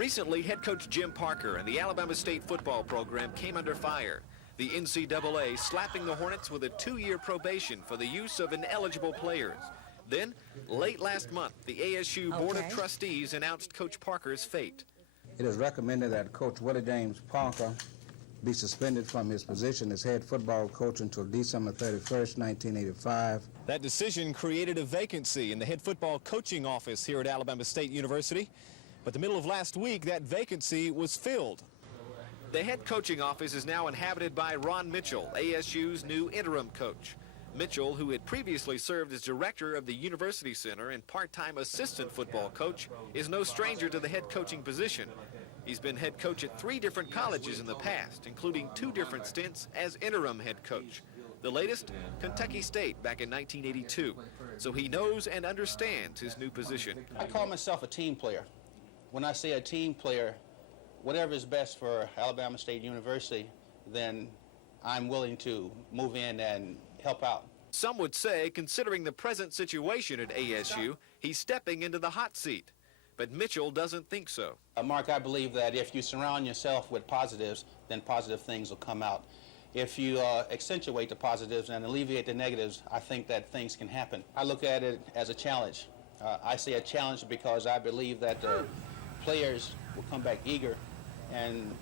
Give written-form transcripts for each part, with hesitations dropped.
Recently, head coach Jim Parker and the Alabama State football program came under fire. The NCAA slapping the Hornets with a 2-year probation for the use of ineligible players. Then, late last month, the ASU Board of Trustees announced Coach Parker's fate. It is recommended that Coach Willie James Parker be suspended from his position as head football coach until December 31st, 1985. That decision created a vacancy in the head football coaching office here at Alabama State University. But the middle of last week, that vacancy was filled. The head coaching office is now inhabited by Ron Mitchell, ASU's new interim coach. Mitchell, who had previously served as director of the University Center and part-time assistant football coach, is no stranger to the head coaching position. He's been head coach at 3 different colleges in the past, including 2 different stints as interim head coach. The latest, Kentucky State back in 1982. So he knows and understands his new position. I call myself a team player. When I say a team player, whatever is best for Alabama State University, then I'm willing to move in and help out. Some would say, considering the present situation at ASU, he's stepping into the hot seat. But Mitchell doesn't think so. Mark, I believe that if you surround yourself with positives, then positive things will come out. If you accentuate the positives and alleviate the negatives, I think that things can happen. I look at it as a challenge. I say a challenge because I believe that players will come back eager and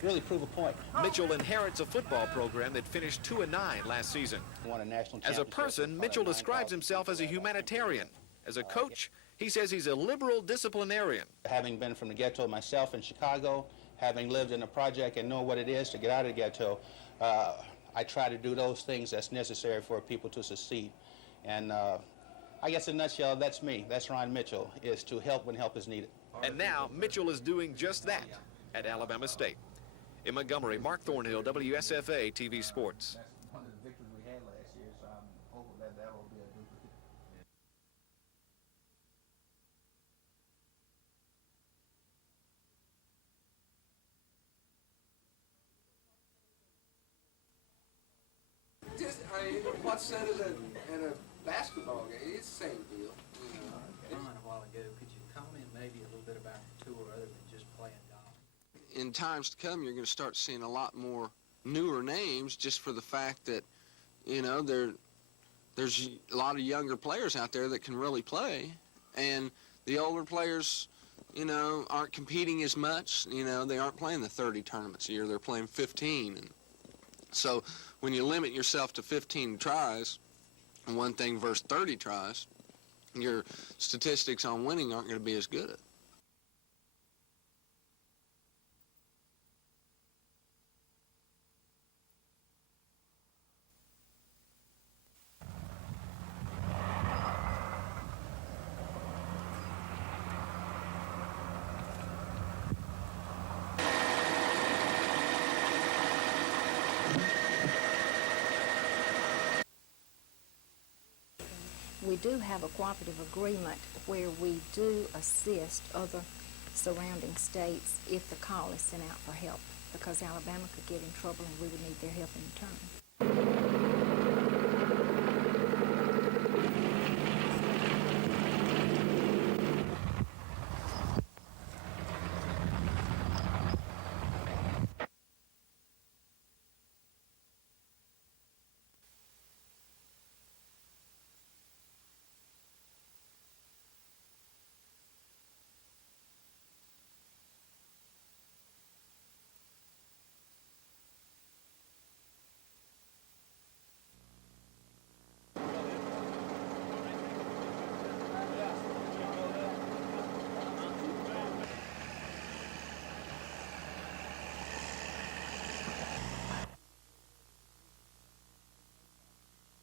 really prove a point. Mitchell inherits a football program that finished 2-9 last season. Won a national As a championship. person, Mitchell describes himself as a humanitarian. As a coach, he says he's a liberal disciplinarian. Having been from the ghetto myself in Chicago, having lived in a project and know what it is to get out of the ghetto, I try to do those things that's necessary for people to succeed. And I guess in a nutshell, that's me. That's Ron Mitchell, is to help when help is needed. And now Mitchell is doing just that at Alabama State. In Montgomery, Mark Thornhill, WSFA TV Sports. That's one of the victories we had last year, so I'm hopeful that that will be a duplicate. Just, what's said at a basketball game, it's the same deal. You know. A while ago, could you comment maybe a little bit about the tour other than just playing golf? In times to come, you're going to start seeing a lot more newer names just for the fact that, you know, there's a lot of younger players out there that can really play, and the older players, you know, aren't competing as much. You know, they aren't playing the 30 tournaments a year. They're playing 15. And so when you limit yourself to 15 tries, one thing versus 30 tries, your statistics on winning aren't going to be as good. We do have a cooperative agreement where we do assist other surrounding states if the call is sent out for help, because Alabama could get in trouble and we would need their help in return.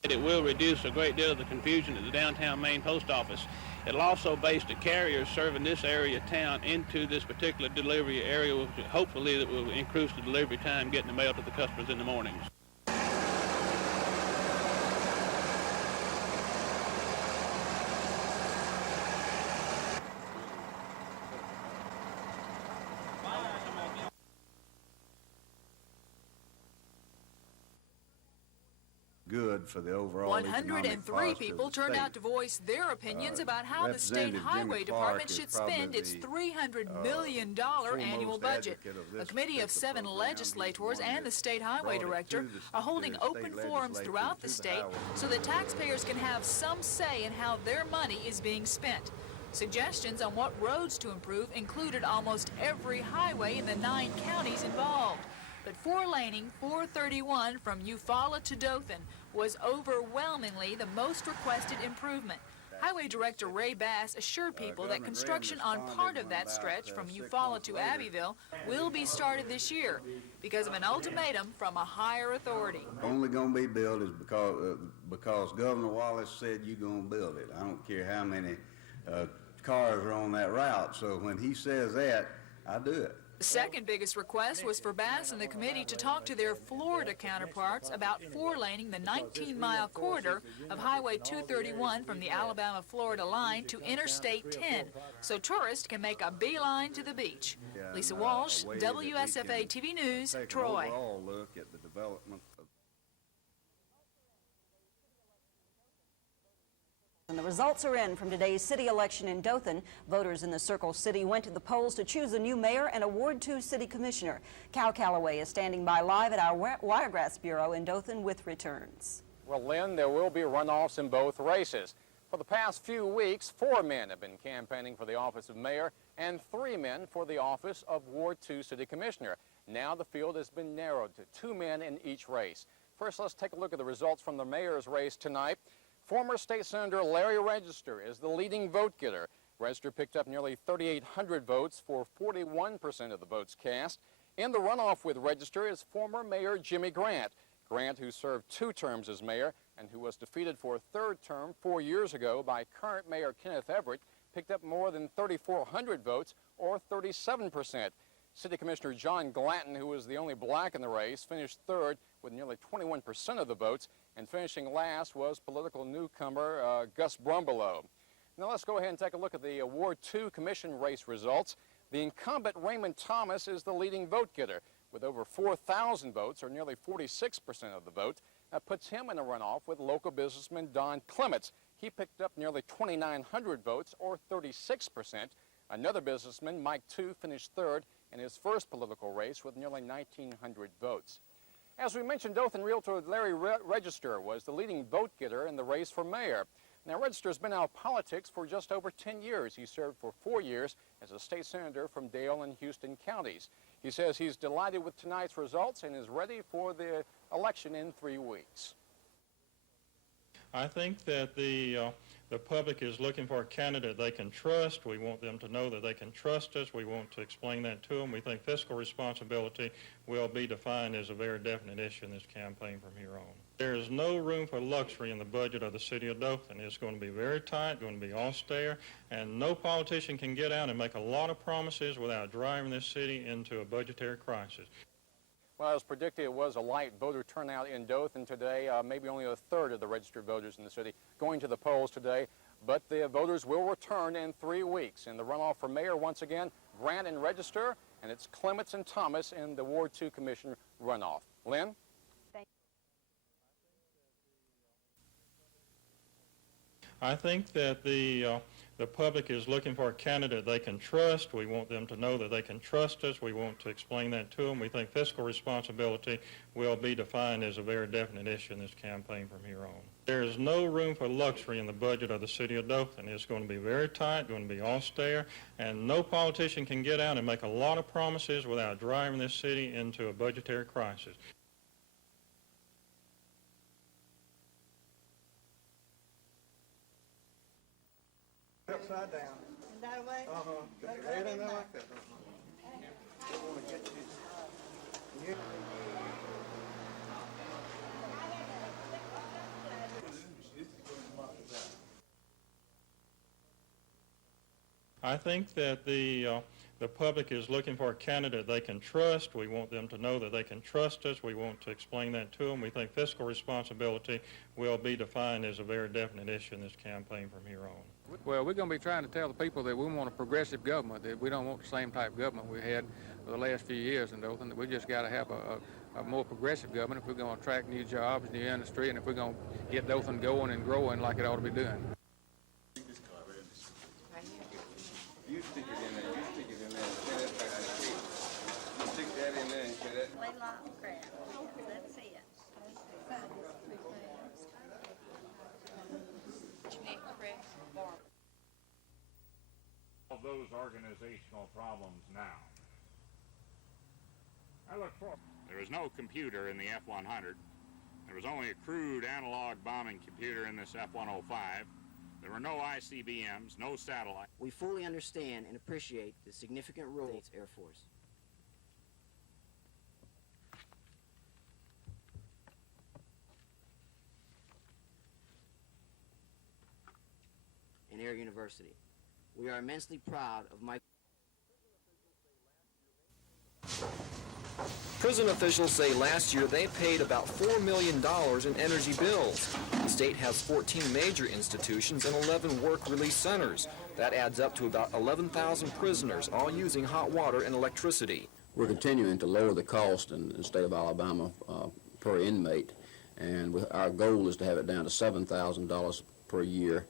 It will reduce a great deal of the confusion at the downtown main post office. It'll also base the carriers serving this area of town into this particular delivery area, which hopefully that will increase the delivery time getting the mail to the customers in the mornings. good for the overall 103 people turned out to voice their opinions about how the state highway department should spend its $300 million annual budget. A committee of 7 legislators and the state highway director are holding open forums throughout the state so that taxpayers can have some say in how their money is being spent. Suggestions on what roads to improve included almost every highway in the 9 counties involved. But 4-laning 431 from Eufaula to Dothan was overwhelmingly the most requested improvement. Highway Director Ray Bass assured people that construction on part of that stretch from Eufaula to Abbeville will be started this year because of an ultimatum from a higher authority. Only going to be built is because Governor Wallace said you're going to build it. I don't care how many cars are on that route. So when he says that, I do it. The second biggest request was for Bass and the committee to talk to their Florida counterparts about 4-laning the 19-mile corridor of Highway 231 from the Alabama-Florida line to Interstate 10, so tourists can make a beeline to the beach. Lisa Walsh, WSFA TV News, Troy. Overall look at the development of And the results are in from today's city election in Dothan. Voters in the Circle City went to the polls to choose a new mayor and a Ward 2 city commissioner. Cal Calloway is standing by live at our Wiregrass Bureau in Dothan with returns. Well, Lynn, there will be runoffs in both races. For the past few weeks, 4 men have been campaigning for the office of mayor and 3 men for the office of Ward 2 city commissioner. Now the field has been narrowed to 2 men in each race. First, let's take a look at the results from the mayor's race tonight. Former State Senator Larry Register is the leading vote-getter. Register picked up nearly 3,800 votes for 41% of the votes cast. In the runoff with Register is former Mayor Jimmy Grant. Grant, who served 2 terms as mayor and who was defeated for a 3rd term 4 years ago by current Mayor Kenneth Everett, picked up more than 3,400 votes, or 37%. City Commissioner John Glanton, who was the only black in the race, finished 3rd with nearly 21% of the votes, and finishing last was political newcomer Gus Brumbelow. Now let's go ahead and take a look at the Ward 2 Commission race results. The incumbent Raymond Thomas is the leading vote-getter with over 4,000 votes, or nearly 46% of the vote. That puts him in a runoff with local businessman Don Clements. He picked up nearly 2,900 votes, or 36%. Another businessman, Mike Tu, finished 3rd in his first political race with nearly 1,900 votes. As we mentioned, Dothan Realtor Larry Register was the leading vote-getter in the race for mayor. Now, Register has been out of politics for just over 10 years. He served for 4 years as a state senator from Dale and Houston counties. He says he's delighted with tonight's results and is ready for the election in 3 weeks. I think that the public is looking for a candidate they can trust. We want them to know that they can trust us. We want to explain that to them. We think fiscal responsibility will be defined as a very definite issue in this campaign from here on. There is no room for luxury in the budget of the city of Dothan. It's going to be very tight, going to be austere, and no politician can get out and make a lot of promises without driving this city into a budgetary crisis. Well, as predicted, it was a light voter turnout in Dothan today. Maybe only a third of the registered voters in the city going to the polls today. But the voters will return in 3 weeks. In the runoff for mayor, once again, Grant and Register, and it's Clements and Thomas in the Ward 2 Commission runoff. Lynn? I think that the public is looking for a candidate they can trust. We want them to know that they can trust us. We want to explain that to them. We think fiscal responsibility will be defined as a very definite issue in this campaign from here on. There is no room for luxury in the budget of the city of Dothan. It's going to be very tight, going to be austere, and no politician can get out and make a lot of promises without driving this city into a budgetary crisis. Upside down. That way? It ain't like that. I want to get you. I think that the public is looking for a candidate they can trust. We want them to know that they can trust us. We want to explain that to them. We think fiscal responsibility will be defined as a very definite issue in this campaign from here on. Well, we're going to be trying to tell the people that we want a progressive government, that we don't want the same type of government we had for the last few years in Dothan, that we just got to have a more progressive government if we're going to attract new jobs, new industry, and if we're going to get Dothan going and growing like it ought to be doing. You stick it in there. You stick it in there. Say that back in the cake. You stick that in there and say that. Play lot of crap. That's it. All those organizational problems now. I look forward. There was no computer in the F-100. There was only a crude analog bombing computer in this F-105. There were no ICBMs, no satellite. We fully understand and appreciate the significant role of the Air Force. And Air University. We are immensely proud of Mike. Prison officials say last year they paid about $4 million in energy bills. The state has 14 major institutions and 11 work-release centers. That adds up to about 11,000 prisoners, all using hot water and electricity. We're continuing to lower the cost in the state of Alabama per inmate, and our goal is to have it down to $7,000 per year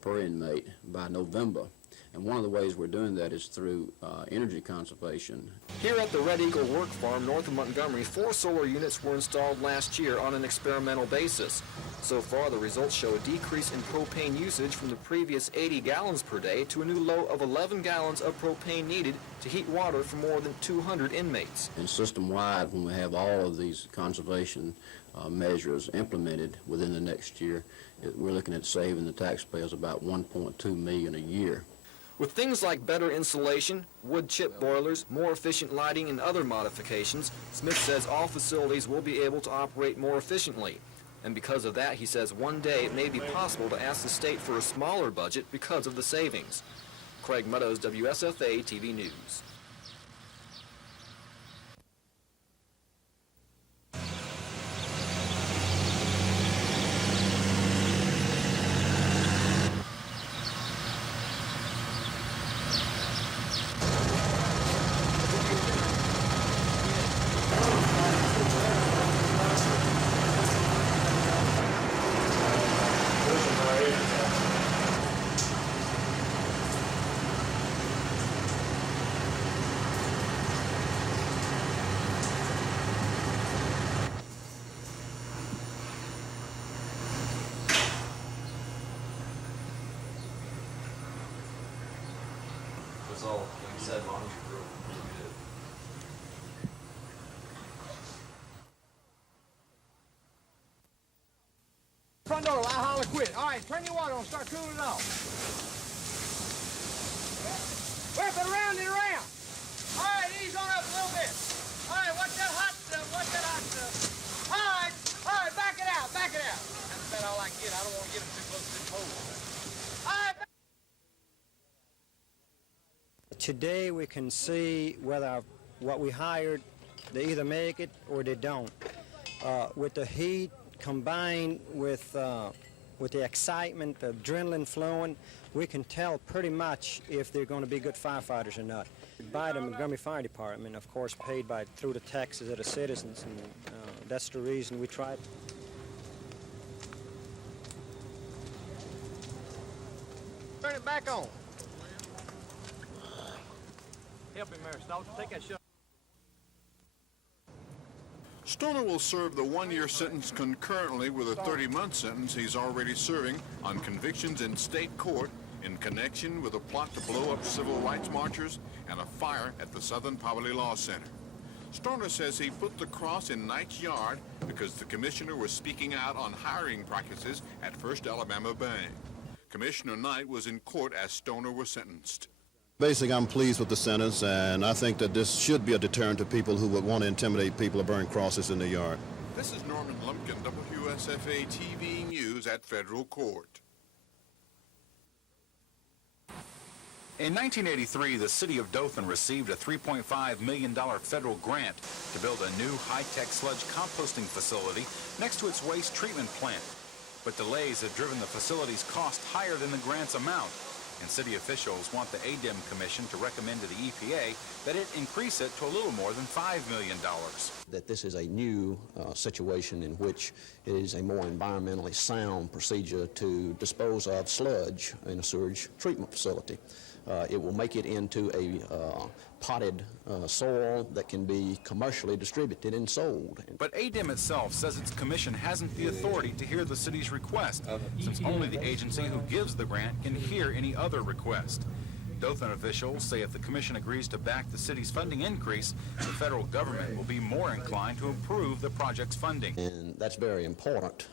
per inmate by November. And one of the ways we're doing that is through energy conservation. Here at the Red Eagle Work Farm north of Montgomery, 4 solar units were installed last year on an experimental basis. So far, the results show a decrease in propane usage from the previous 80 gallons per day to a new low of 11 gallons of propane needed to heat water for more than 200 inmates. And system-wide, when we have all of these conservation measures implemented within the next year, we're looking at saving the taxpayers about $1.2 million a year. With things like better insulation, wood chip boilers, more efficient lighting, and other modifications, Smith says all facilities will be able to operate more efficiently. And because of that, he says one day it may be possible to ask the state for a smaller budget because of the savings. Craig Meadows, WSFA TV News. That's all, like you said, as long as you're really good. Front door, I holler quit. All right, turn your water on, start cooling it off. Whip it around and around. All right, ease on up a little bit. All right, watch that hot stuff, watch that hot stuff. All right, back it out, back it out. That's about all I can get. I don't want to get them too close to this hole. All right. Today we can see whether what we hired, they either make it or they don't. With the heat combined with the excitement, the adrenaline flowing, we can tell pretty much if they're going to be good firefighters or not. By the Montgomery Fire Department, of course, paid by through the taxes of the citizens, and that's the reason we tried. Turn it back on. Help him there, Stalker. Take that shot. Stoner will serve the one-year sentence concurrently with a 30-month sentence he's already serving on convictions in state court in connection with a plot to blow up civil rights marchers and a fire at the Southern Poverty Law Center. Stoner says he put the cross in Knight's yard because the commissioner was speaking out on hiring practices at First Alabama Bank. Commissioner Knight was in court as Stoner was sentenced. Basically, I'm pleased with the sentence, and I think that this should be a deterrent to people who would want to intimidate people or burn crosses in their yard. This is Norman Lumpkin, WSFA TV News at Federal Court. In 1983, the city of Dothan received a $3.5 million federal grant to build a new high-tech sludge composting facility next to its waste treatment plant. But delays have driven the facility's cost higher than the grant's amount. and city officials want the ADEM Commission to recommend to the EPA that it increase it to a little more than $5 million. That this is a new situation in which it is a more environmentally sound procedure to dispose of sludge in a sewage treatment facility. It will make it into a potted soil that can be commercially distributed and sold. But ADEM itself says its commission hasn't the authority to hear the city's request, since only the agency who gives the grant can hear any other request. Dothan officials say if the commission agrees to back the city's funding increase, the federal government will be more inclined to improve the project's funding. And that's very important,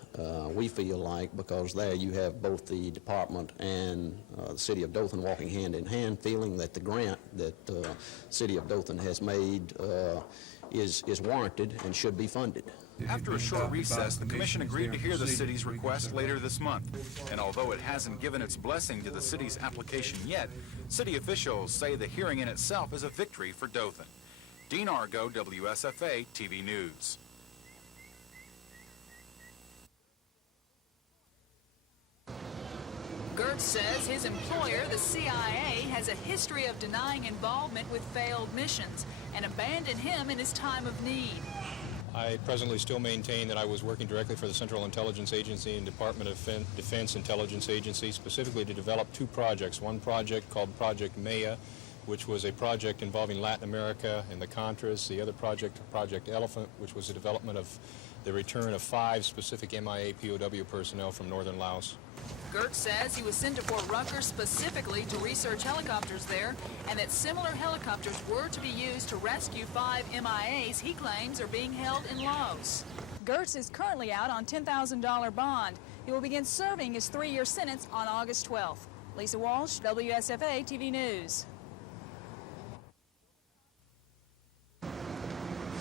we feel like, because there you have both the department and the city of Dothan walking hand in hand, feeling that the grant that the city of Dothan has made is warranted and should be funded. After a short recess, the commission agreed to hear the city's request later this month. And although it hasn't given its blessing to the city's application yet, city officials say the hearing in itself is a victory for Dothan. Dean Argo, WSFA TV News. Gertz says his employer, the CIA, has a history of denying involvement with failed missions and abandoned him in his time of need. I presently still maintain that I was working directly for the Central Intelligence Agency and Department of Defense Intelligence Agency, specifically to develop two projects. One project called Project Maya, which was a project involving Latin America and the Contras. The other project, Project Elephant, which was the development of the return of 5 specific MIA POW personnel from northern Laos. Gertz says he was sent to Fort Rucker specifically to research helicopters there, and that similar helicopters were to be used to rescue 5 MIAs he claims are being held in Laos. Gertz is currently out on $10,000 bond. He will begin serving his 3-year sentence on August 12th. Lisa Walsh, WSFA TV News.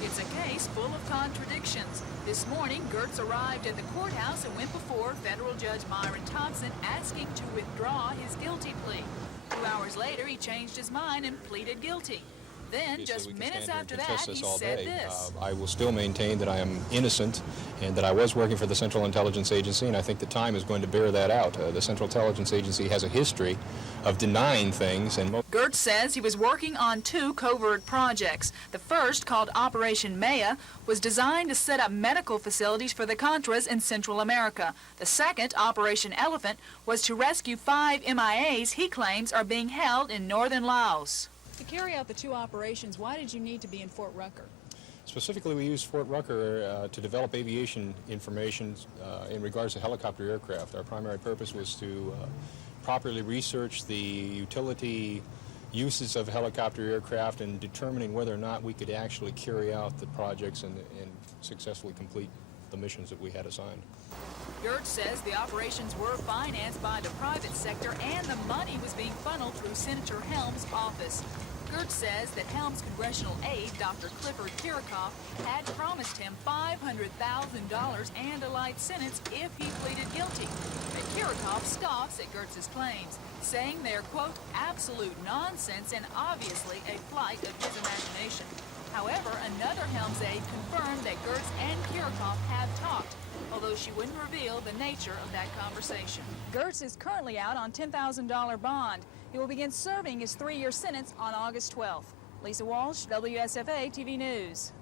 It's a case full of contradictions. This morning, Gertz arrived at the courthouse and went before federal judge Myron Thompson asking to withdraw his guilty plea. 2 hours later, he changed his mind and pleaded guilty. Then, just minutes after that, he said this. I will still maintain that I am innocent and that I was working for the Central Intelligence Agency, and I think the time is going to bear that out. The Central Intelligence Agency has a history of denying things. And Gertz says he was working on 2 covert projects. The first, called Operation Maya, was designed to set up medical facilities for the Contras in Central America. The second, Operation Elephant, was to rescue 5 MIAs he claims are being held in northern Laos. To carry out the 2 operations, why did you need to be in Fort Rucker? Specifically, we used Fort Rucker to develop aviation information in regards to helicopter aircraft. Our primary purpose was to properly research the utility uses of helicopter aircraft and determining whether or not we could actually carry out the projects and successfully complete the missions that we had assigned. Gertz says the operations were financed by the private sector and the money was being funneled through Senator Helms' office. Gertz says that Helms' congressional aide, Dr. Clifford Kirchhoff, had promised him $500,000 and a light sentence if he pleaded guilty. But Kirchhoff scoffs at Gertz's claims, saying they're, quote, absolute nonsense and obviously a flight of his imagination. However, another Helms aide confirmed that Gertz and Kirchhoff have talked, although she wouldn't reveal the nature of that conversation. Gertz is currently out on $10,000 bond. He will begin serving his 3-year sentence on August 12th. Lisa Walsh, WSFA TV News.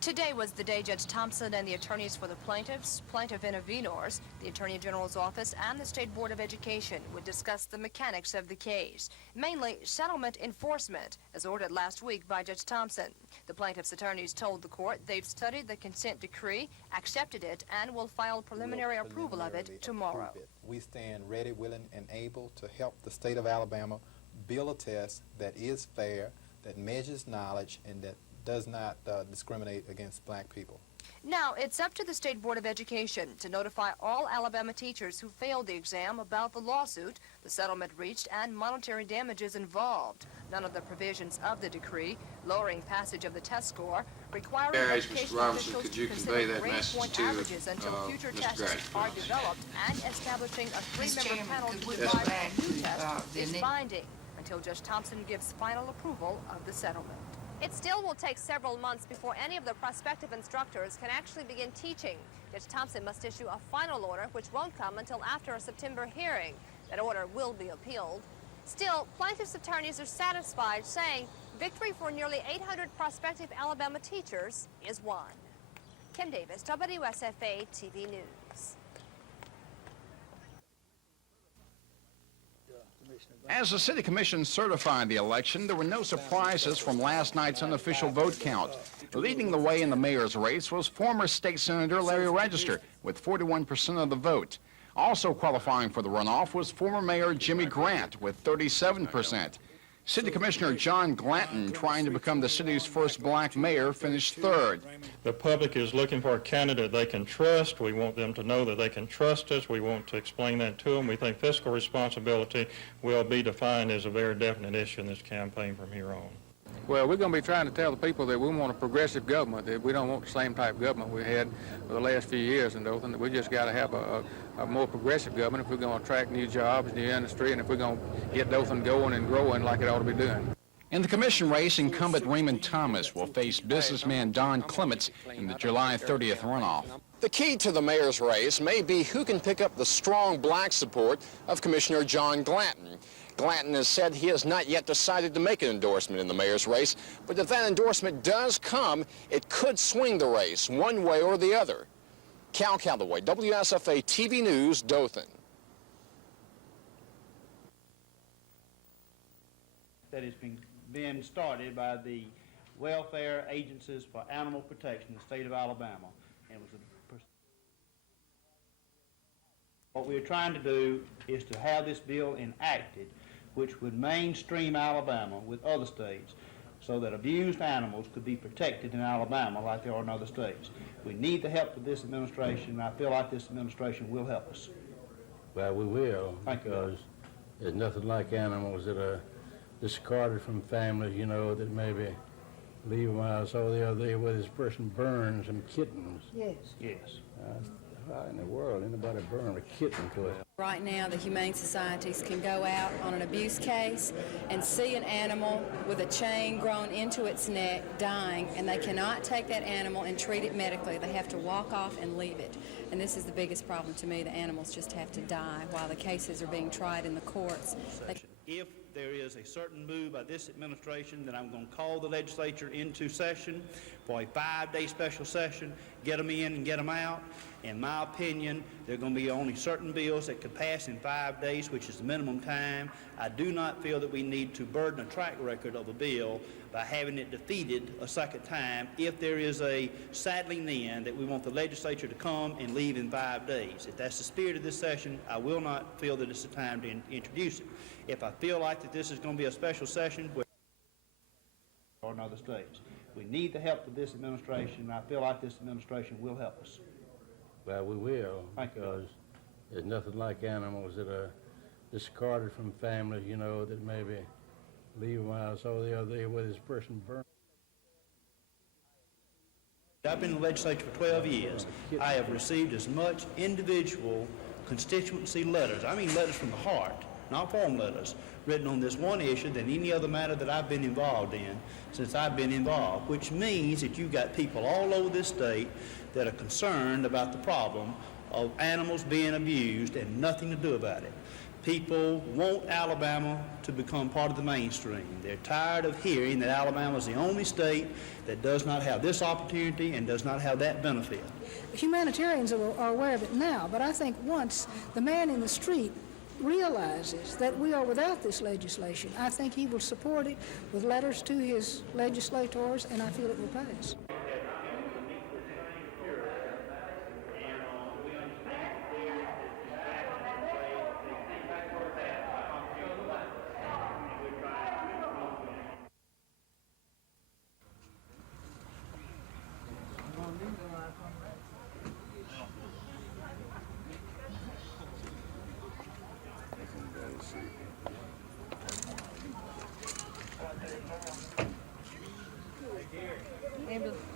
Today was the day Judge Thompson and the attorneys for the plaintiffs, plaintiff intervenors, the Attorney General's office, and the State Board of Education would discuss the mechanics of the case, mainly settlement enforcement, as ordered last week by Judge Thompson. The plaintiffs' attorneys told the court they've studied the consent decree, accepted it, and will file preliminary approval of it tomorrow. We stand ready, willing, and able to help the state of Alabama build a test that is fair, that measures knowledge, and that does not discriminate against black people. Now, it's up to the State Board of Education to notify all Alabama teachers who failed the exam about the lawsuit, the settlement reached, and monetary damages involved. None of the provisions of the decree, lowering passage of the test score, requiring education officials to consider grade-point averages until future tests are developed, and establishing a 3-member panel to revise a new test is binding until Judge Thompson gives final approval of the settlement. It still will take several months before any of the prospective instructors can actually begin teaching. Judge Thompson must issue a final order, which won't come until after a September hearing. That order will be appealed. Still, plaintiffs' attorneys are satisfied, saying victory for nearly 800 prospective Alabama teachers is won. Kim Davis, WSFA TV News. As the City Commission certified the election, there were no surprises from last night's unofficial vote count. Leading the way in the mayor's race was former State Senator Larry Register with 41% of the vote. Also qualifying for the runoff was former Mayor Jimmy Grant with 37%. City Commissioner John Glanton, trying to become the city's first black mayor, finished third. The public is looking for a candidate they can trust. We want them to know that they can trust us. We want to explain that to them. We think fiscal responsibility will be defined as a very definite issue in this campaign from here on. Well, we're going to be trying to tell the people that we want a progressive government, that we don't want the same type of government we had for the last few years in Dothan, that we just got to have a more progressive government if we're going to attract new jobs, new industry, and if we're going to get Dothan going and growing like it ought to be doing. In the commission race, incumbent Raymond Thomas will face businessman Don Clements in the July 30th runoff. The key to the mayor's race may be who can pick up the strong black support of Commissioner John Glanton. Glanton has said he has not yet decided to make an endorsement in the mayor's race, but if that endorsement does come, it could swing the race one way or the other. Cal Calloway, WSFA TV News, Dothan. That has been started by the welfare agencies for animal protection in the state of Alabama. And it was what we're trying to do is to have this bill enacted, which would mainstream Alabama with other states so that abused animals could be protected in Alabama like they are in other states. We need the help of this administration, and I feel like this administration will help us. Well, we will, Thank you. because there's nothing like animals that are discarded from families, you know, that maybe leave them out. I saw the other day where this person burned some kittens. Yes. Yes. How in the world anybody burn a kitten to it? Right now, the humane societies can go out on an abuse case and see an animal with a chain grown into its neck dying, and they cannot take that animal and treat it medically. They have to walk off and leave it. And this is the biggest problem to me. The animals just have to die while the cases are being tried in the courts. If there is a certain move by this administration, then I'm going to call the legislature into session for a 5-day special session, get them in and get them out. In my opinion, there are going to be only certain bills that could pass in 5 days, which is the minimum time. I do not feel that we need to burden a track record of a bill by having it defeated a second time if there is a saddling in that we want the legislature to come and leave in 5 days. If that's the spirit of this session, I will not feel that it's the time to introduce it. If I feel like that this is going to be a special session or in other states, we need the help of this administration, and I feel like this administration will help us. Well, we will, Thank you. because there's nothing like animals that are discarded from families, you know, that maybe leave them out. I saw the other day where this person burned. I've been in the legislature for 12 years. I have received as much individual constituency letters, I mean letters from the heart, not form letters, written on this one issue than any other matter that I've been involved in since I've been involved, which means that you've got people all over this state that are concerned about the problem of animals being abused and nothing to do about it. People want Alabama to become part of the mainstream. They're tired of hearing that Alabama is the only state that does not have this opportunity and does not have that benefit. Humanitarians are aware of it now, but I think once the man in the street realizes that we are without this legislation, I think he will support it with letters to his legislators, and I feel it will pass. Ambulance.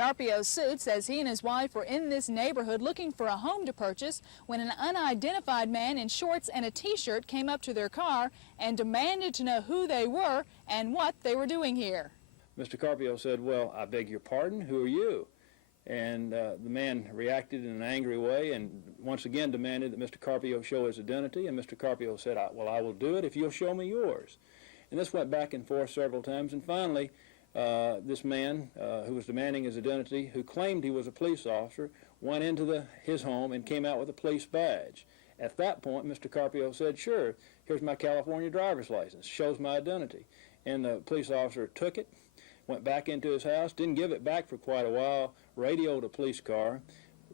Carpio's suit says he and his wife were in this neighborhood looking for a home to purchase when an unidentified man in shorts and a t-shirt came up to their car and demanded to know who they were and what they were doing here. Mr. Carpio said, "Well, I beg your pardon, who are you?" And the man reacted in an angry way and once again demanded that Mr. Carpio show his identity, and Mr. Carpio said, "Well, I will do it if you'll show me yours." And this went back and forth several times, and finally this man who was demanding his identity, who claimed he was a police officer, went into his home and came out with a police badge. At that point, Mr. Carpio said, "Sure, here's my California driver's license, shows my identity." And the police officer took it, went back into his house, didn't give it back for quite a while, radioed a police car,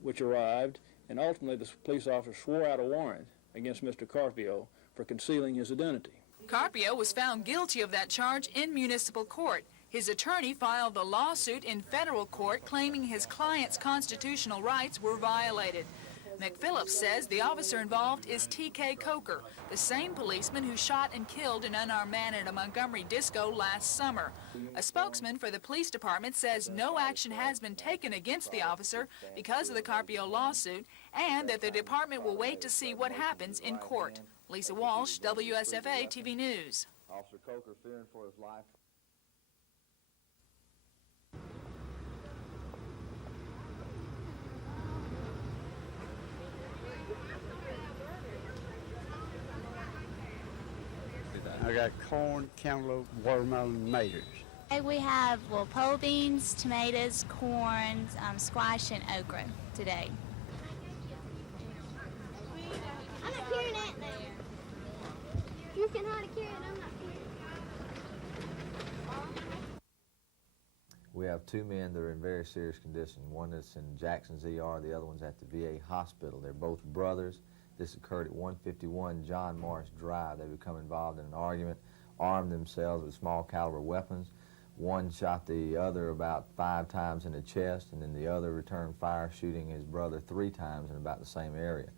which arrived, and ultimately the police officer swore out a warrant against Mr. Carpio for concealing his identity. Carpio was found guilty of that charge in municipal court. His attorney filed a lawsuit in federal court claiming his client's constitutional rights were violated. McPhillips says the officer involved is T.K. Coker, the same policeman who shot and killed an unarmed man at a Montgomery disco last summer. A spokesman for the police department says no action has been taken against the officer because of the Carpio lawsuit and that the department will wait to see what happens in court. Lisa Walsh, WSFA TV News. Officer Coker fearing for his life. I got corn, cantaloupe, watermelon, tomatoes. We have, well, pole beans, tomatoes, corn, squash, and okra today. I'm not carrying that there. You can hardly carry it, I'm not carrying it. We have two men that are in very serious condition. One is in Jackson's ER, the other one's at the VA hospital. They're both brothers. This occurred at 151 John Morris Drive. They become involved in an argument, armed themselves with small caliber weapons. One shot the other about 5 times in the chest, and then the other returned fire, shooting his brother 3 times in about the same area.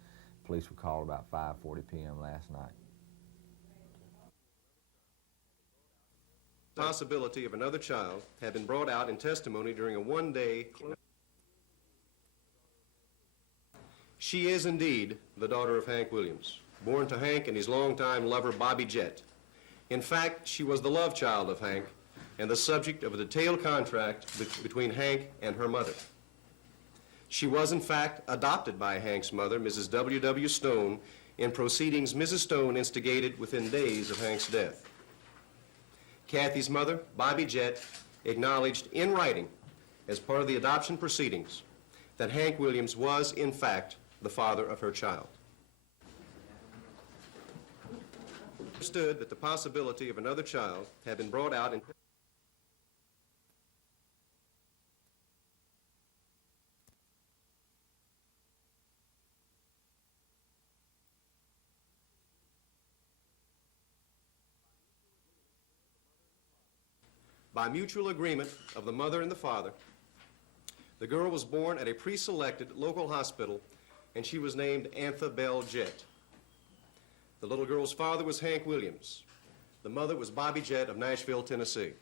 Police were called about 5:40 p.m. last night. The possibility of another child had been brought out in testimony during a one-day. She is indeed the daughter of Hank Williams, born to Hank and his longtime lover, Bobby Jett. In fact, she was the love child of Hank and the subject of a detailed contract between Hank and her mother. She was, in fact, adopted by Hank's mother, Mrs. W.W. Stone, in proceedings Mrs. Stone instigated within days of Hank's death. Kathy's mother, Bobby Jett, acknowledged in writing, as part of the adoption proceedings, that Hank Williams was, in fact, the father of her child. Understood that the possibility of another child had been brought out in by mutual agreement of the mother and the father. The girl was born at a pre-selected local hospital, and she was named Antha Bell Jett. The little girl's father was Hank Williams. The mother was Bobby Jett of Nashville, Tennessee.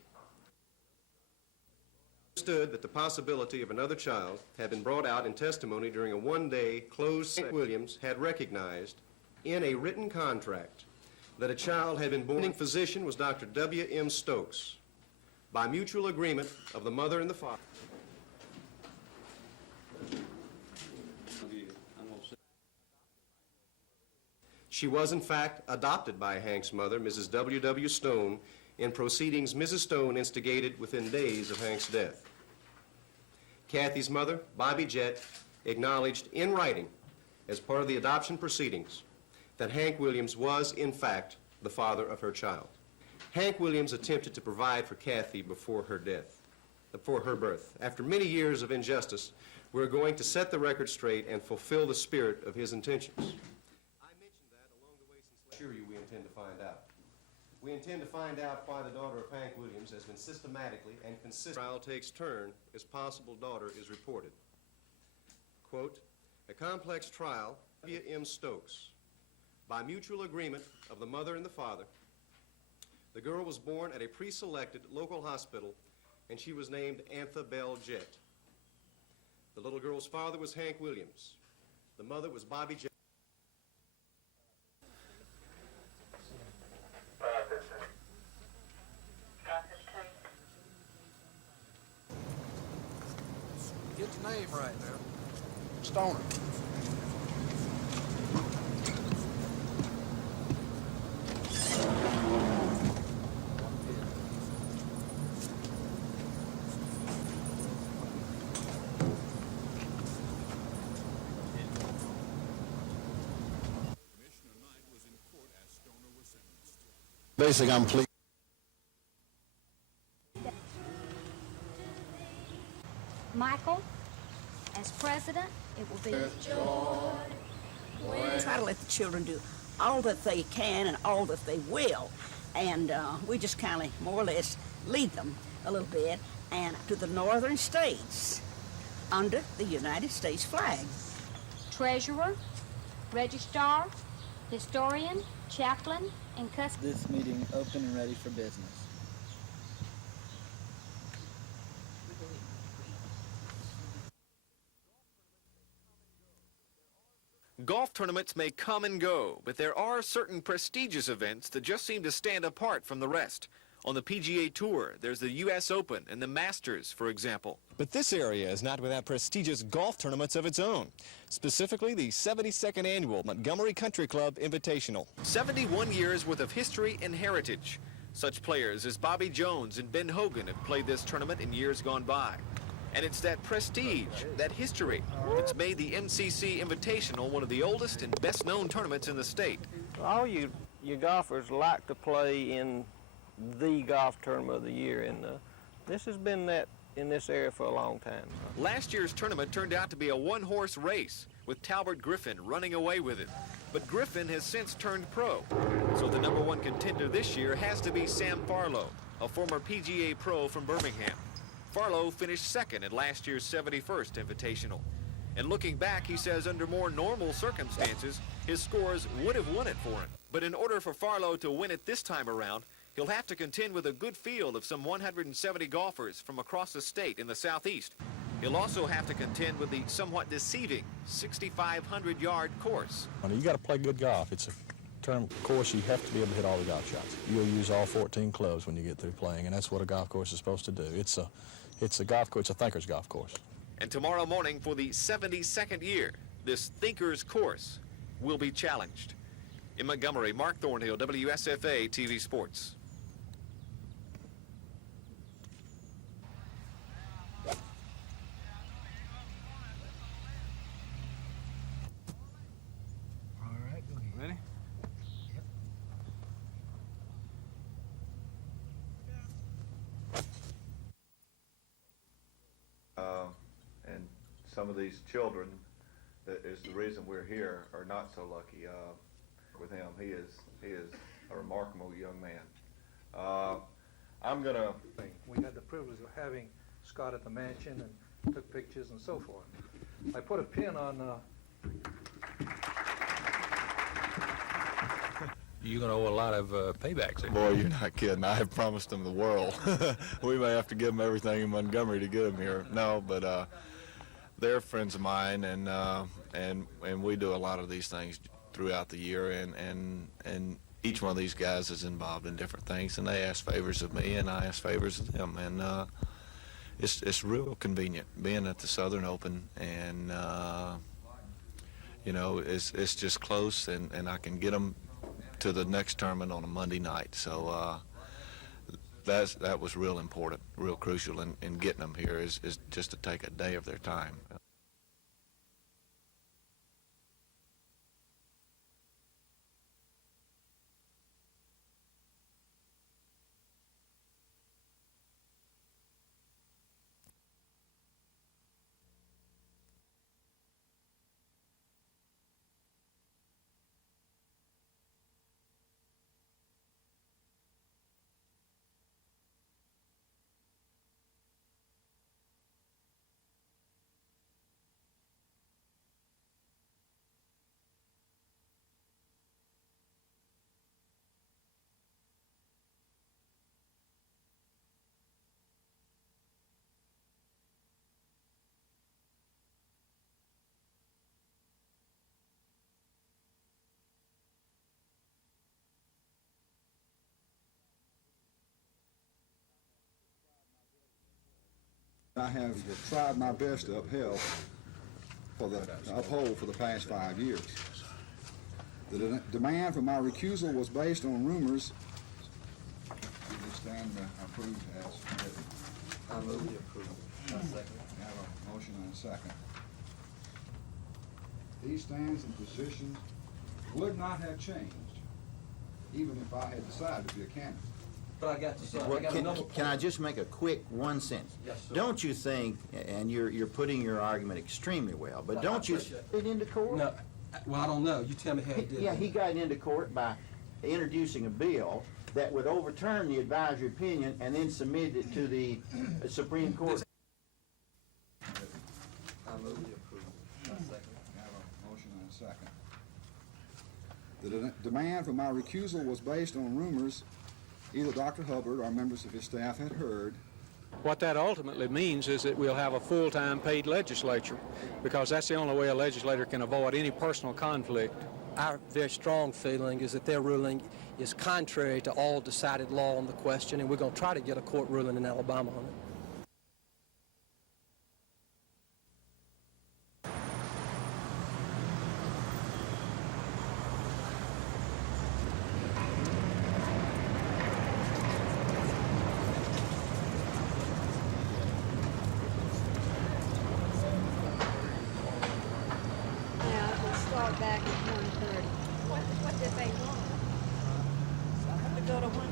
Understood that the possibility of another child had been brought out in testimony during a one-day closed. Hank Williams had recognized in a written contract that a child had been born. The physician was Dr. W.M. Stokes. By mutual agreement of the mother and the father. She was, in fact, adopted by Hank's mother, Mrs. W.W. Stone, in proceedings Mrs. Stone instigated within days of Hank's death. Kathy's mother, Bobby Jett, acknowledged in writing, as part of the adoption proceedings, that Hank Williams was, in fact, the father of her child. Hank Williams attempted to provide for Kathy before her birth. After many years of injustice, we're going to set the record straight and fulfill the spirit of his intentions. I mentioned that along the way since last year we intend to find out. We intend to find out why the daughter of Hank Williams has been systematically and consistently trial takes turn as possible daughter is reported. Quote, a complex trial, W.M. Stokes, by mutual agreement of the mother and the father. The girl was born at a pre-selected local hospital, and she was named Antha Bell Jett. The little girl's father was Hank Williams. The mother was Bobby J. Get the name right now. Stoner. Basically, I'm pleased. Michael, as president, it will be Try to let the children do all that they can and all that they will, and we just kind of more or less lead them a little bit and to the northern states under the United States flag. treasurer, registrar, historian, chaplain, and custodian. This meeting open and ready for business. Golf tournaments may come and go, but there are certain prestigious events that just seem to stand apart from the rest. On the PGA Tour, there's the U.S. Open and the Masters, for example. But this area is not without prestigious golf tournaments of its own, specifically the 72nd Annual Montgomery Country Club Invitational. 71 years worth of history and heritage. Such players as Bobby Jones and Ben Hogan have played this tournament in years gone by. And it's that prestige, that history, that's made the MCC Invitational one of the oldest and best-known tournaments in the state. All you golfers like to play in the golf tournament of the year, and this has been that in this area for a long time. Last year's tournament turned out to be a one-horse race, with Talbert Griffin running away with it. But Griffin has since turned pro, so the #1 contender this year has to be Sam Farlow, a former PGA pro from Birmingham. Farlow finished second at last year's 71st Invitational. And looking back, he says under more normal circumstances, his scores would have won it for him. But in order for Farlow to win it this time around, he'll have to contend with a good field of some 170 golfers from across the state in the southeast. He'll also have to contend with the somewhat deceiving 6,500-yard course. You got to play good golf. It's a term course. You have to be able to hit all the golf shots. You'll use all 14 clubs when you get through playing, and that's what a golf course is supposed to do. It's a golf course. It's a thinker's golf course. And tomorrow morning, for the 72nd year, this thinker's course will be challenged. In Montgomery, Mark Thornhill, WSFA TV Sports. Ready? And some of these children, that is the reason we're here, are not so lucky. With him, he is a remarkable young man. I'm gonna. We had the privilege of having Scott at the mansion and took pictures and so forth. I put a pin on. You're going to owe a lot of paybacks. Boy, you're not kidding. I have promised them the world. We may have to give them everything in Montgomery to get them here. No, but they're friends of mine, and we do a lot of these things throughout the year, and each one of these guys is involved in different things, and they ask favors of me, and I ask favors of them, and it's real convenient being at the Southern Open, and you know, it's just close, and I can get them to the next tournament on a Monday night. So that was real important, real crucial in getting them here is just to take a day of their time. I have tried my best to uphold for the past 5 years. The demand for my recusal was based on rumors. This stand approved as written. I move to approve. I have a motion and a second. These stands and positions would not have changed even if I had decided to be a candidate. But I got to say, Well, I got another can I point. just make a quick one sentence? Yes, sir. Don't you think, and you're putting your argument extremely well, but don't you appreciate get into court? No, well, I don't know. You tell me how he did Yeah, that. he got into court by introducing a bill that would overturn the advisory opinion and then submit it to the Supreme Court. I move to approve. I second. I have a motion and a second. The demand for my recusal was based on rumors either Dr. Hubbard or members of his staff had heard. What that ultimately means is that we'll have a full-time paid legislature, because that's the only way a legislator can avoid any personal conflict. Our very strong feeling is that their ruling is contrary to all decided law on the question, and we're going to try to get a court ruling in Alabama on it. Back at 1:30. What did they want? To go to 1:00.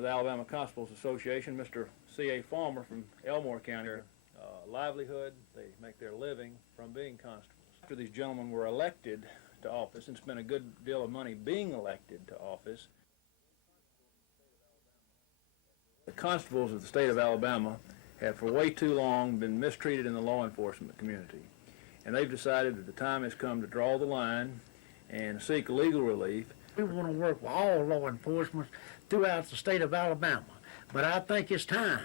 The Alabama Constables Association, Mr. C.A. Farmer from Elmore County, livelihood, they make their living from being constables. After these gentlemen were elected to office and spent a good deal of money being elected to office, the constables of the state of Alabama have for way too long been mistreated in the law enforcement community. And they've decided that the time has come to draw the line and seek legal relief. We want to work with all law enforcement throughout the state of Alabama, but I think it's time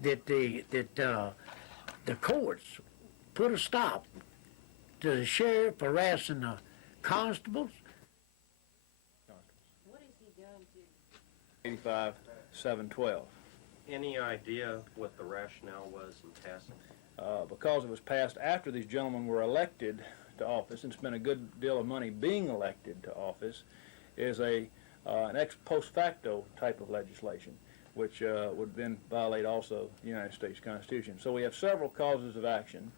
that the courts put a stop to the sheriff harassing the constables. What is he done to? 85-712. Any idea what the rationale was in passing? Because it was passed after these gentlemen were elected to office and spent a good deal of money being elected to office, is an ex post facto type of legislation, which would then violate also the United States Constitution. So we have several causes of action.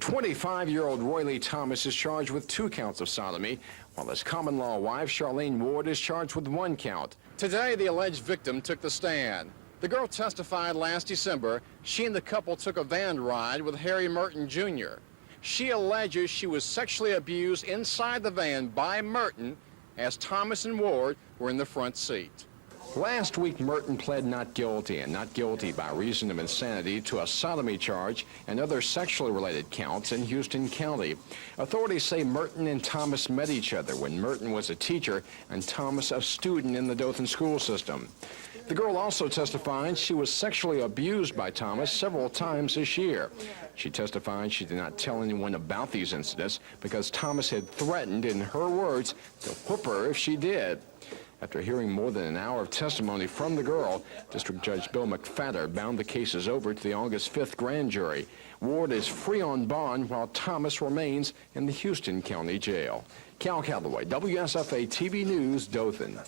25-year-old Roy Lee Thomas is charged with 2 counts of sodomy, while his common-law wife, Charlene Ward, is charged with 1 count. Today, the alleged victim took the stand. The girl testified last December she and the couple took a van ride with Harry Merton, Jr. She alleges she was sexually abused inside the van by Merton as Thomas and Ward were in the front seat. Last week, Merton pled not guilty, and not guilty by reason of insanity, to a sodomy charge and other sexually related counts in Houston County. Authorities say Merton and Thomas met each other when Merton was a teacher and Thomas a student in the Dothan school system. The girl also testified she was sexually abused by Thomas several times this year. She testified she did not tell anyone about these incidents because Thomas had threatened, in her words, to whoop her if she did. After hearing more than an hour of testimony from the girl, District Judge Bill McFadder bound the cases over to the August 5th grand jury. Ward is free on bond while Thomas remains in the Houston County Jail. Cal Calloway, WSFA TV News, Dothan.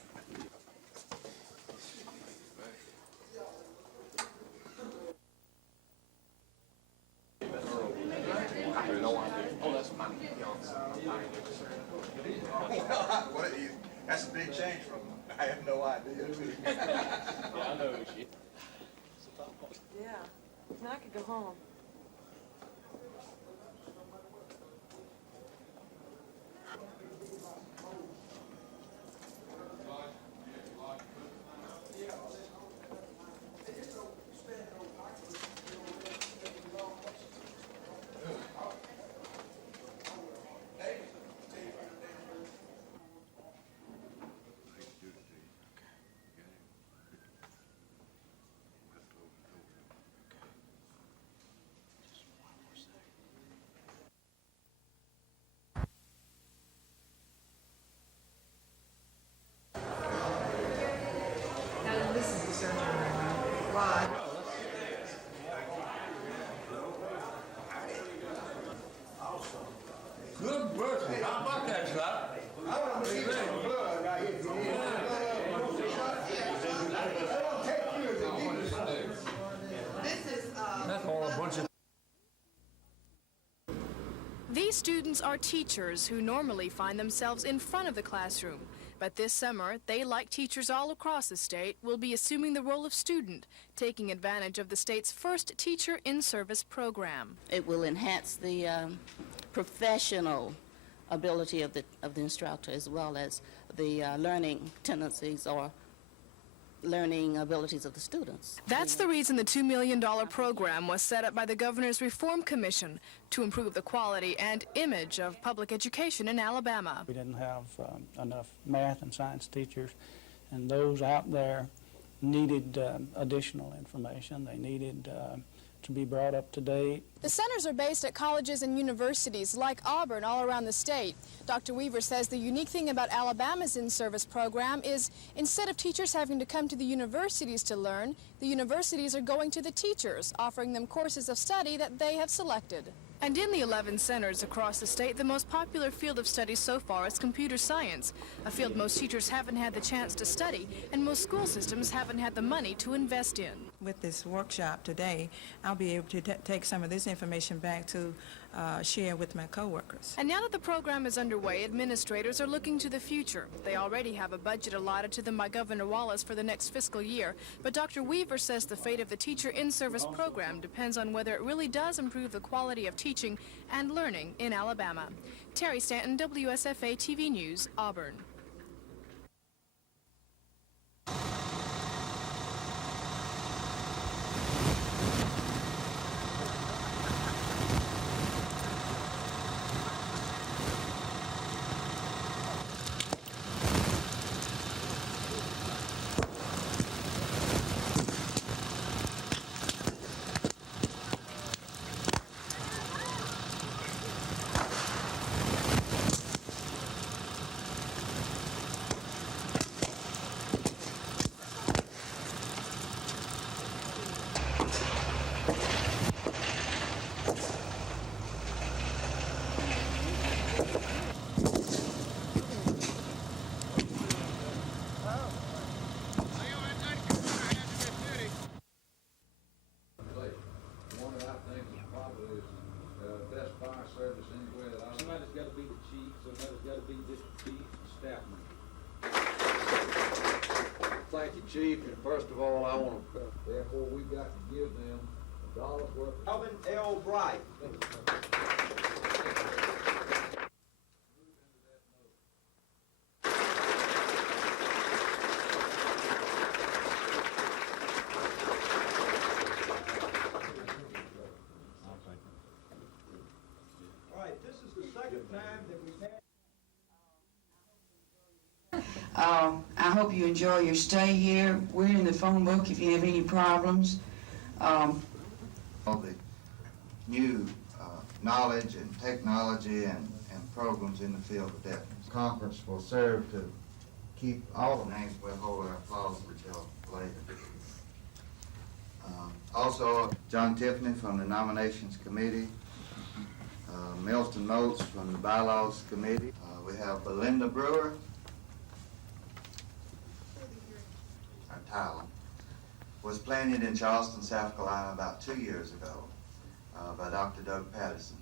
That's a big change from, I have no idea. I know she. Yeah, now I could go home. This is the surgery room. Live. Good birthday. How about that, Scott? I want to see some blood right here. If you need This is, That's all a bunch of... These students are teachers who normally find themselves in front of the classroom. But this summer, they, like teachers all across the state, will be assuming the role of student, taking advantage of the state's first Teacher in Service program. It will enhance the professional ability of the instructor, as well as the learning tendencies or learning abilities of the students. That's the reason the $2 million program was set up by the Governor's Reform Commission to improve the quality and image of public education in Alabama. We didn't have enough math and science teachers, and those out there needed additional information. They needed to be brought up to date. The centers are based at colleges and universities like Auburn all around the state. Dr. Weaver says the unique thing about Alabama's in-service program is instead of teachers having to come to the universities to learn, the universities are going to the teachers, offering them courses of study that they have selected. And in the 11 centers across the state, the most popular field of study so far is computer science, a field most teachers haven't had the chance to study, and most school systems haven't had the money to invest in. with this workshop today, I'll be able to take some of this information back to share with my coworkers. And now that the program is underway, administrators are looking to the future. They already have a budget allotted to them by Governor Wallace for the next fiscal year, but Dr. Weaver says the fate of the Teacher in-Service program depends on whether it really does improve the quality of teaching and learning in Alabama. Terry Stanton, WSFA TV News, Auburn. Chief, and first of all, I want to, therefore, we've got to give them $1 worth. Alvin L. Bright. All right, this is the second time that we've had. I hope you enjoy your stay here. We're in the phone book if you have any problems. All the new knowledge and technology and programs in the field of deafness. Conference will serve to keep all the names. We'll hold our applause until later. Also, John Tiffany from the Nominations Committee, Milton Moats from the Bylaws Committee. We have Belinda Brewer, Tyler, was planted in Charleston, South Carolina about 2 years ago by Dr. Doug Patterson.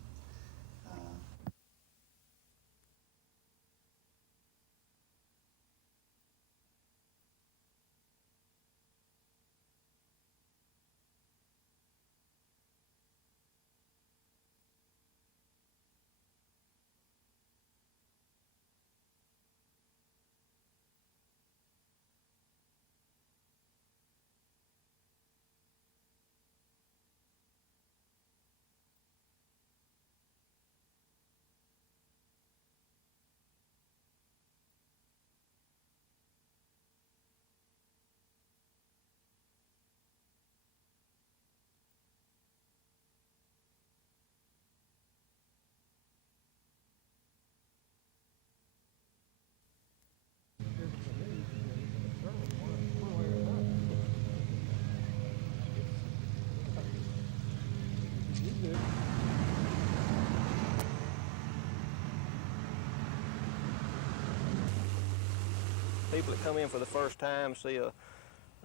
People that come in for the first time see a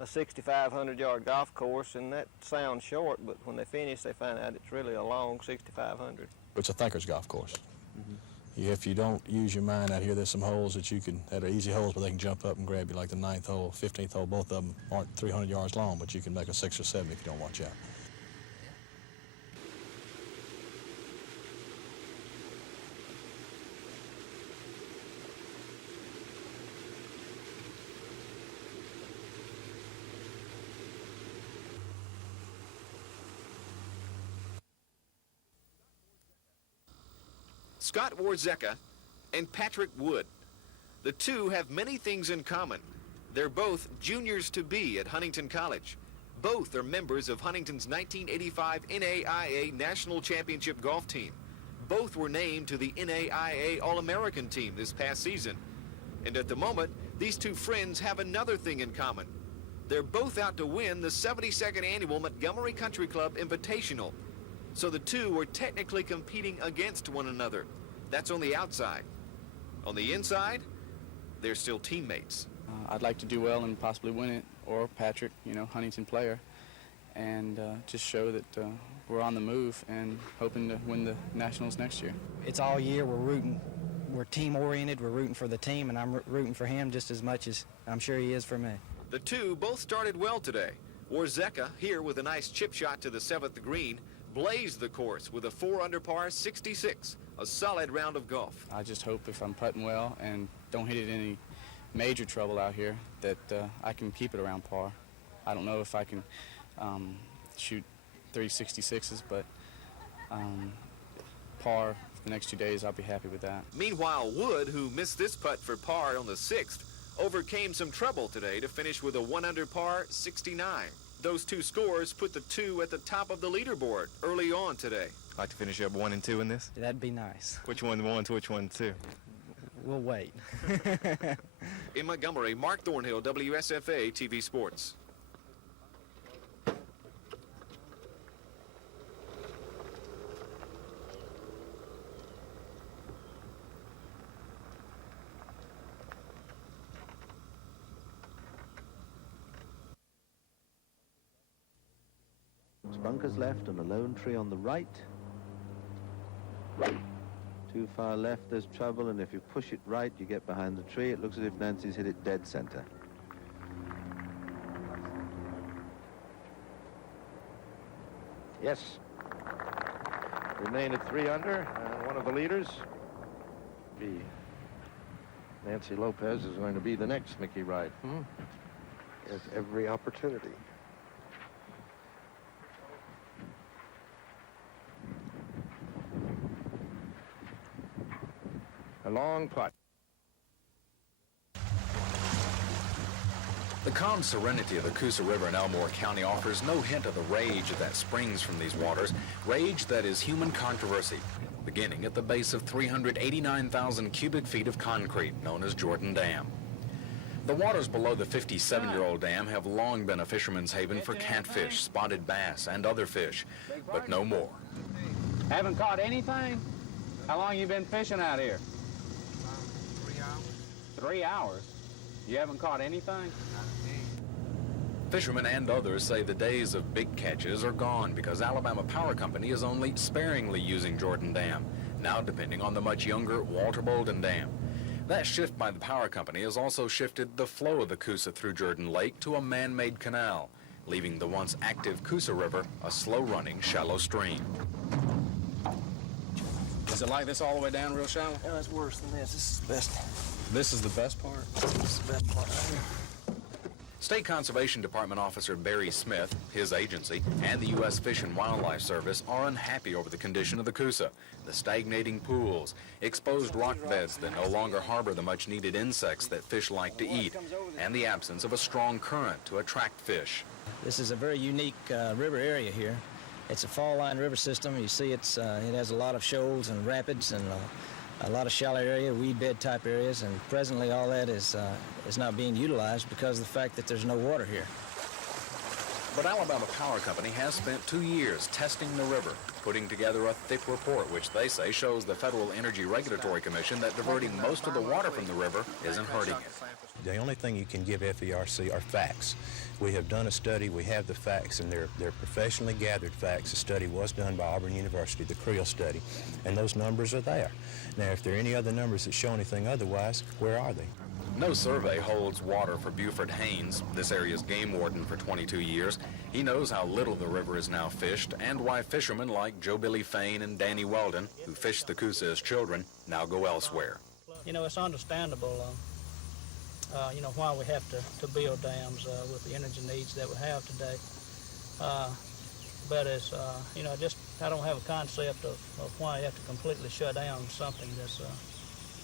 6,500-yard golf course, and that sounds short, but when they finish, they find out it's really a long 6,500. It's a thinker's golf course. If you don't use your mind out here, there's some holes that you can, that are easy holes, but they can jump up and grab you, like the 9th hole, 15th hole. Both of them aren't 300 yards long, but you can make a 6 or 7 if you don't watch out. Scott Warzeka and Patrick Wood. The two have many things in common. They're both juniors-to-be at Huntington College. Both are members of Huntington's 1985 NAIA National Championship golf team. Both were named to the NAIA All-American team this past season. And at the moment, these two friends have another thing in common. They're both out to win the 72nd Annual Montgomery Country Club Invitational. So the two are technically competing against one another. That's on the outside. On the inside, they're still teammates. I'd like to do well and possibly win it, or Patrick, Huntington player, and just show that we're on the move and hoping to win the Nationals next year. It's all year. We're rooting. We're team-oriented. We're rooting for the team, and I'm rooting for him just as much as I'm sure he is for me. The two both started well today. Warzeka, here with a nice chip shot to the 7th green, blazed the course with a 4-under par 66, a solid round of golf. I just hope if I'm putting well and don't hit it any major trouble out here that I can keep it around par. I don't know if I can shoot 366s, but par for the next 2 days, I'll be happy with that. Meanwhile, Wood, who missed this putt for par on the 6th, overcame some trouble today to finish with a 1-under par 69. Those two scores put the two at the top of the leaderboard early on today. I'd like to finish up 1 and 2 in this. That'd be nice. Which one 1 to which one 2? We'll wait. In Montgomery, Mark Thornhill, WSFA TV Sports. Bunkers left and a lone tree on the right. Too far left, there's trouble, and if you push it right, you get behind the tree. It looks as if Nancy's hit it dead center. Yes. Remain at 3 under, and one of the leaders, Nancy Lopez, is going to be the next Mickey Wright. Has every opportunity. A long putt. The calm serenity of the Coosa River in Elmore County offers no hint of the rage that springs from these waters, rage that is human controversy, beginning at the base of 389,000 cubic feet of concrete known as Jordan Dam. The waters below the 57-year-old dam have long been a fisherman's haven for catfish, spotted bass, and other fish, but no more. Haven't caught anything? How long you been fishing out here? 3 hours. 3 hours? You haven't caught anything? Fishermen and others say the days of big catches are gone because Alabama Power Company is only sparingly using Jordan Dam, now depending on the much younger Walter Bolden Dam. That shift by the power company has also shifted the flow of the Coosa through Jordan Lake to a man-made canal, leaving the once active Coosa River a slow-running, shallow stream. Is it like this all the way down real shallow? No, it's worse than this. This is the best. This is the best part? This is the best part right here. State Conservation Department Officer Barry Smith, his agency, and the U.S. Fish and Wildlife Service are unhappy over the condition of the Coosa, the stagnating pools, exposed rock beds that no longer harbor the much-needed insects that fish like to eat, and the absence of a strong current to attract fish. This is a very unique river area here. It's a fall-line river system. You see it has a lot of shoals and rapids and a lot of shallow area, weed bed type areas, and presently all that is not being utilized because of the fact that there's no water here. But Alabama Power Company has spent 2 years testing the river, putting together a thick report which they say shows the Federal Energy Regulatory Commission that diverting most of the water from the river isn't hurting it. The only thing you can give FERC are facts. We have done a study, we have the facts, and they're professionally gathered facts. The study was done by Auburn University, the Creel study, and those numbers are there. Now, if there are any other numbers that show anything otherwise, where are they? No survey holds water for Buford Haynes, this area's game warden for 22 years. He knows how little the river is now fished and why fishermen like Joe Billy Fain and Danny Weldon, who fished the Coosa as children, now go elsewhere. You know, it's understandable, you know, why we have to build dams with the energy needs that we have today. But it's, you know, I don't have a concept of why you have to completely shut down something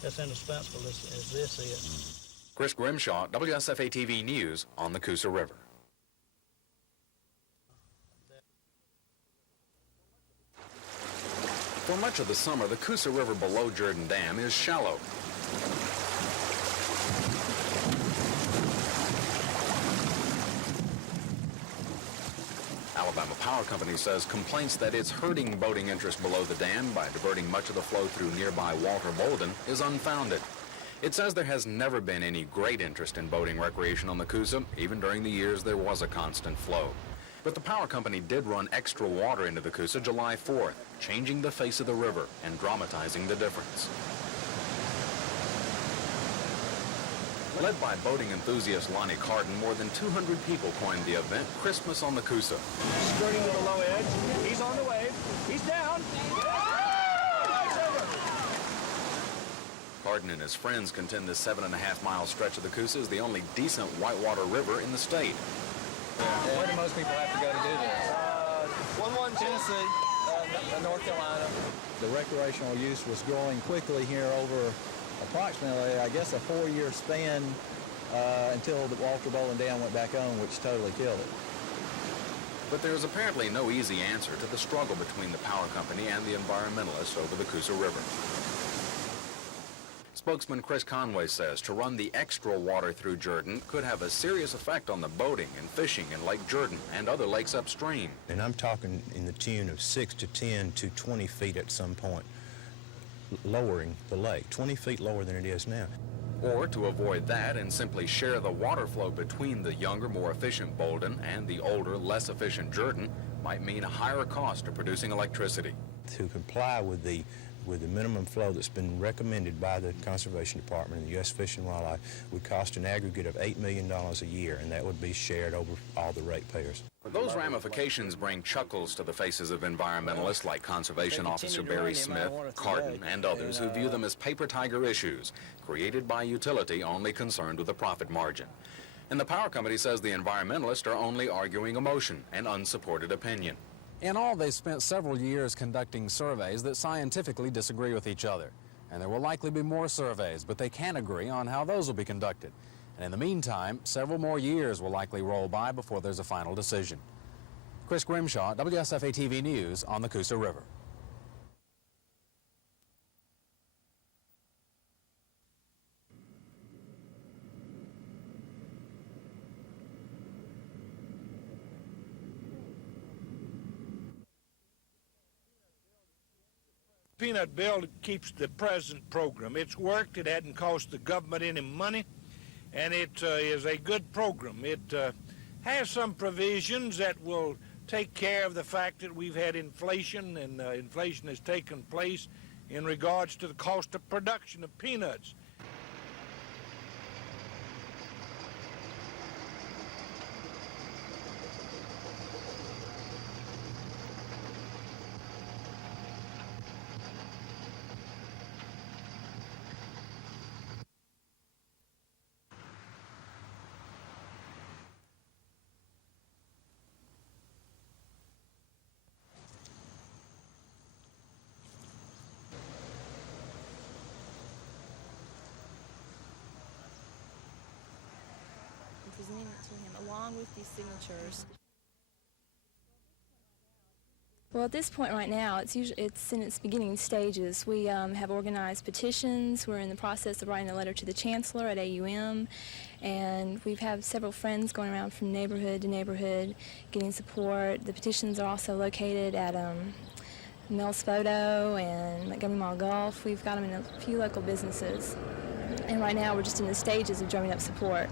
that's indispensable as this is. Chris Grimshaw, WSFA TV News on the Coosa River. For much of the summer, the Coosa River below Jordan Dam is shallow. Alabama Power Company says complaints that it's hurting boating interest below the dam by diverting much of the flow through nearby Walter Bolden is unfounded. It says there has never been any great interest in boating recreation on the Coosa, even during the years there was a constant flow. But the power company did run extra water into the Coosa July 4th, changing the face of the river and dramatizing the difference. Led by boating enthusiast Lonnie Carden, more than 200 people coined the event Christmas on the Coosa. Skirting to the low edge. He's on the wave. He's down. Carden and his friends contend this 7.5-mile stretch of the Coosa is the only decent whitewater river in the state. Where do most people have to go to do this? Tennessee, North Carolina. The recreational use was growing quickly here over approximately, I guess, a 4-year span until the Walter Bolden Dam went back on, which totally killed it. But there's apparently no easy answer to the struggle between the power company and the environmentalists over the Coosa River. Spokesman Chris Conway says to run the extra water through Jordan could have a serious effect on the boating and fishing in Lake Jordan and other lakes upstream. And I'm talking in the tune of 6 to 10 to 20 feet at some point, lowering the lake, 20 feet lower than it is now. Or to avoid that and simply share the water flow between the younger, more efficient Bolden and the older, less efficient Jordan might mean a higher cost of producing electricity. To comply with the minimum flow that's been recommended by the Conservation Department and the U.S. Fish and Wildlife would cost an aggregate of $8 million a year, and that would be shared over all the ratepayers. Those ramifications bring chuckles to the faces of environmentalists like Conservation Officer Barry Smith, Carden, and others who view them as paper tiger issues created by utility only concerned with a profit margin. And the power company says the environmentalists are only arguing emotion and unsupported opinion. In all, they've spent several years conducting surveys that scientifically disagree with each other. And there will likely be more surveys, but they can't agree on how those will be conducted. And in the meantime, several more years will likely roll by before there's a final decision. Chris Grimshaw, WSFA TV News on the Coosa River. Peanut bill keeps the present program. It's worked. It hadn't cost the government any money, and it is a good program. It has some provisions that will take care of the fact that we've had inflation, and inflation has taken place in regards to the cost of production of peanuts. Presenting it to him along with these signatures. Well, at this point right now, it's in its beginning stages. We have organized petitions. We're in the process of writing a letter to the chancellor at AUM, and we've had several friends going around from neighborhood to neighborhood getting support. The petitions are also located at Mel's Photo and Montgomery Mall Golf. We've got them in a few local businesses, and right now we're just in the stages of drumming up support.